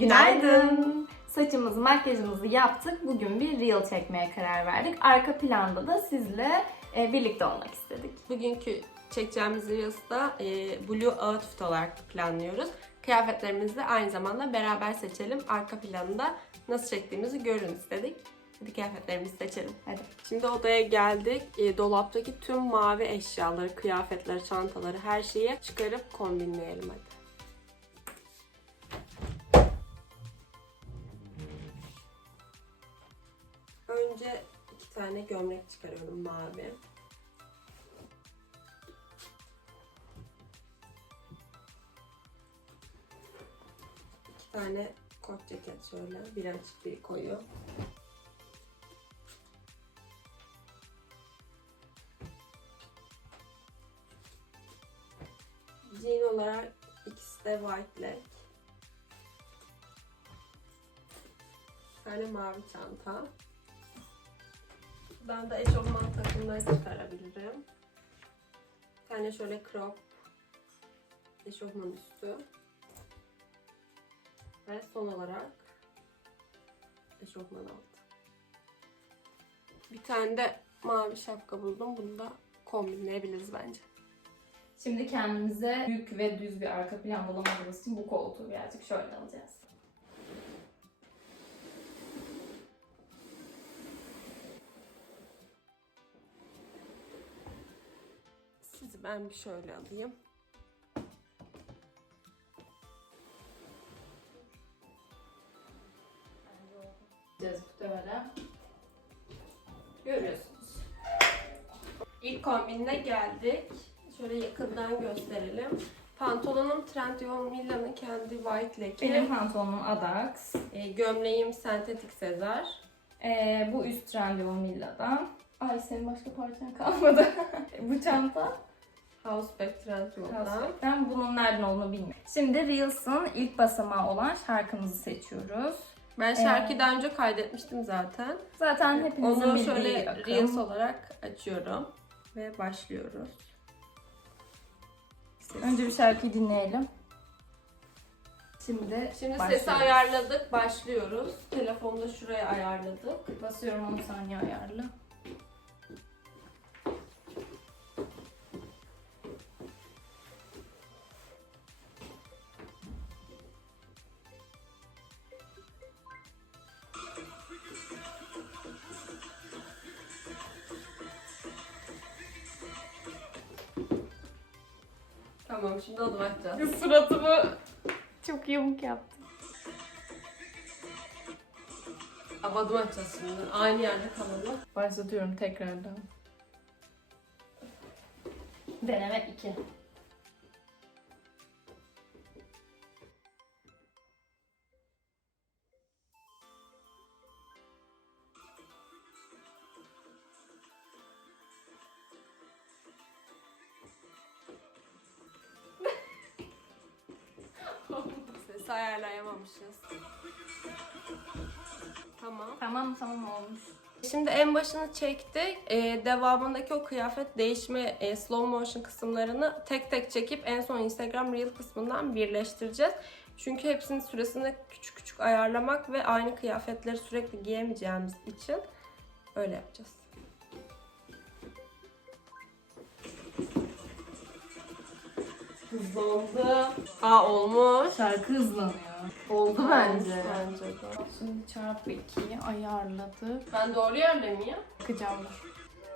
Günaydın. Saçımızı, makyajımızı yaptık. Bugün bir reel çekmeye karar verdik. Arka planda da sizle e, birlikte olmak istedik. Bugünkü çekeceğimiz Reels'da e, Blue Outfit olarak planlıyoruz. Kıyafetlerimizi de aynı zamanda beraber seçelim. Arka planında nasıl çektiğimizi görün istedik. Hadi kıyafetlerimizi seçelim. Hadi. Şimdi odaya geldik. E, dolaptaki tüm mavi eşyaları, kıyafetleri, çantaları, her şeyi çıkarıp kombinleyelim hadi. Gömlek çıkarıyorum mavi. İki tane kot ceket şöyle. Bir açık koyu. Jean olarak ikisi de white leg. Bir tane mavi çanta. Ben de eşofman takımları çıkarabilirim. Bir tane şöyle crop eşofman üstü. Ve son olarak eşofman altı. Bir tane de mavi şapka buldum. Bunu da kombinleyebiliriz bence. Şimdi kendimize büyük ve düz bir arka plan bulamadığımız için bu koltuğu birazcık şöyle alacağız. Ben bir şöyle alayım. Gideceğiz muhtemelen. Görüyorsunuz. İlk kombinle geldik. Şöyle yakından gösterelim. Pantolonum Trendyol Mila'nın kendi white leki. Benim pantolonum Adax. E, gömleğim sentetik Sezar. Ee, bu üst Trendyol Milla'dan. Ay senin başka parçan kalmadı. bu çanta. Houseback Trendyol'dan. Ben bunun nereden olduğunu bilmiyorum. Şimdi Reels'ın ilk basamağı olan şarkımızı seçiyoruz. Ben şarkıyı daha önce kaydetmiştim zaten. Zaten hepimizin Onu bildiği şöyle akım. Reels olarak açıyorum. Ve başlıyoruz. Önce bir şarkıyı dinleyelim. Şimdi, Şimdi başlıyoruz. sesi ayarladık. Başlıyoruz. Telefonda şuraya ayarladık. Basıyorum 10 saniye ayarlı. Tamam şimdi adım atacağız. Suratımı çok yamuk yaptım. Ama adım atacağız şimdi. Aynı yerde kalalım. Başlatıyorum tekrardan. Deneme 2. Sesi ayarlayamamışız. Tamam. Tamam tamam olmuş. Şimdi en başını çektik. Ee, devamındaki o kıyafet değişme e, slow motion kısımlarını tek tek çekip en son Instagram Reel kısmından birleştireceğiz. Çünkü hepsinin süresini küçük küçük ayarlamak ve aynı kıyafetleri sürekli giyemeyeceğimiz için öyle yapacağız. Hızlandı. Aa olmuş. Şarkı hızlanıyor. Oldu bence. Bence de. Şimdi çarpı 2'yi ayarladık. Ben doğru yerde miyim? Bakacağım dur.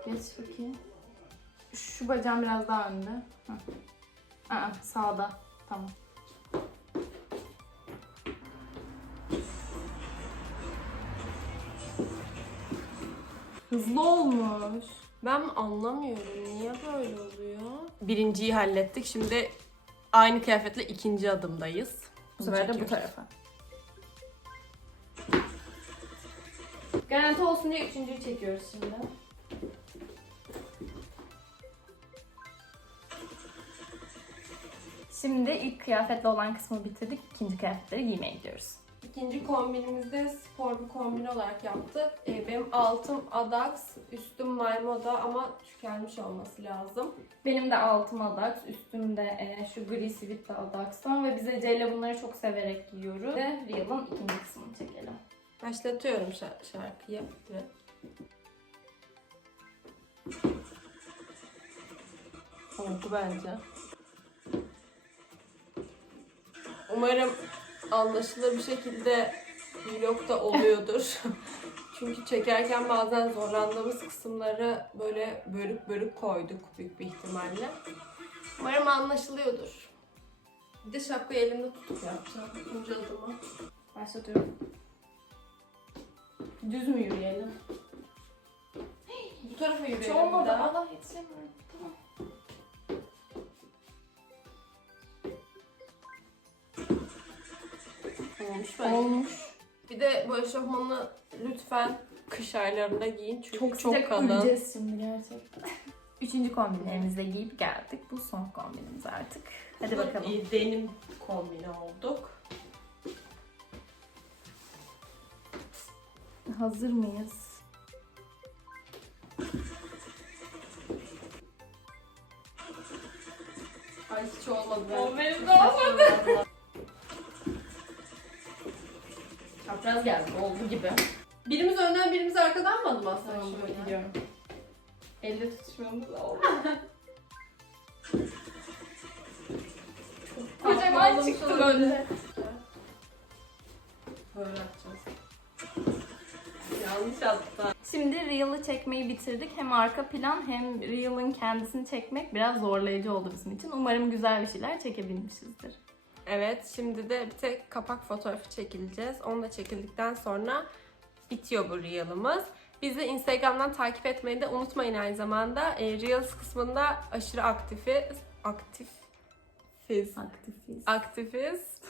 Geç bakayım. Şu bacağım biraz daha önde. Heh. Aa, sağda. Tamam. Hızlı olmuş. Ben anlamıyorum. Niye böyle oluyor? Birinciyi hallettik. Şimdi aynı kıyafetle ikinci adımdayız. Bu sefer de bu tarafa. Garanti olsun diye üçüncüyü çekiyoruz şimdi. Şimdi ilk kıyafetle olan kısmı bitirdik. İkinci kıyafetleri giymeye gidiyoruz. İkinci kombinimizde spor bir kombin olarak yaptık. Ee, benim altım Adax, üstüm Maymoda ama tükenmiş olması lazım. Benim de altım Adax, üstümde e, şu gri sivit de Adax'tan ve biz Ece ile bunları çok severek giyiyoruz. Ve Real'ın ikinci kısmını çekelim. Başlatıyorum şa- şarkıyı direkt. Oldu bence. Umarım anlaşılır bir şekilde vlogda oluyordur. Çünkü çekerken bazen zorlandığımız kısımları böyle bölük bölük koyduk büyük bir ihtimalle. Umarım anlaşılıyordur. Bir de şapkayı elimde tutup yapacağım. İkinci adımı. Başlatıyorum. Düz mü yürüyelim? Bu tarafa Hiç yürüyelim olmadı. bir daha. Allah Olmuş bence. Olmuş. Bir de bu eşofmanı lütfen kış aylarında giyin çünkü çok, Çok, sıcak kalın. öleceğiz şimdi gerçekten. Üçüncü kombinlerimizi de giyip geldik. Bu son kombinimiz artık. Hadi bakalım. İyi, Denim kombini olduk. Hazır mıyız? Ay hiç olmadı. O benim Hiç de olmadı. Çapraz geldi. Oldu gibi. Birimiz önden birimiz arkadan mı adım atsak Tamam şöyle? gidiyorum. Elle tutuşmamız oldu. Kocaman çıktı böyle. Böyle yapacağız. Yanlış attı. Şimdi Reel'ı çekmeyi bitirdik. Hem arka plan hem Reel'ın kendisini çekmek biraz zorlayıcı oldu bizim için. Umarım güzel bir şeyler çekebilmişizdir. Evet şimdi de bir tek kapak fotoğrafı çekileceğiz. Onu da çekildikten sonra bitiyor bu Reel'ımız. Bizi Instagram'dan takip etmeyi de unutmayın aynı zamanda. E, Reels kısmında aşırı aktifiz. Aktifiz. Aktifiz. Aktifiz.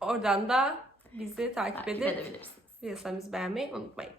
Oradan da bizi takip, Takip edip edebilirsiniz. Reels'larımızı beğenmeyi unutmayın.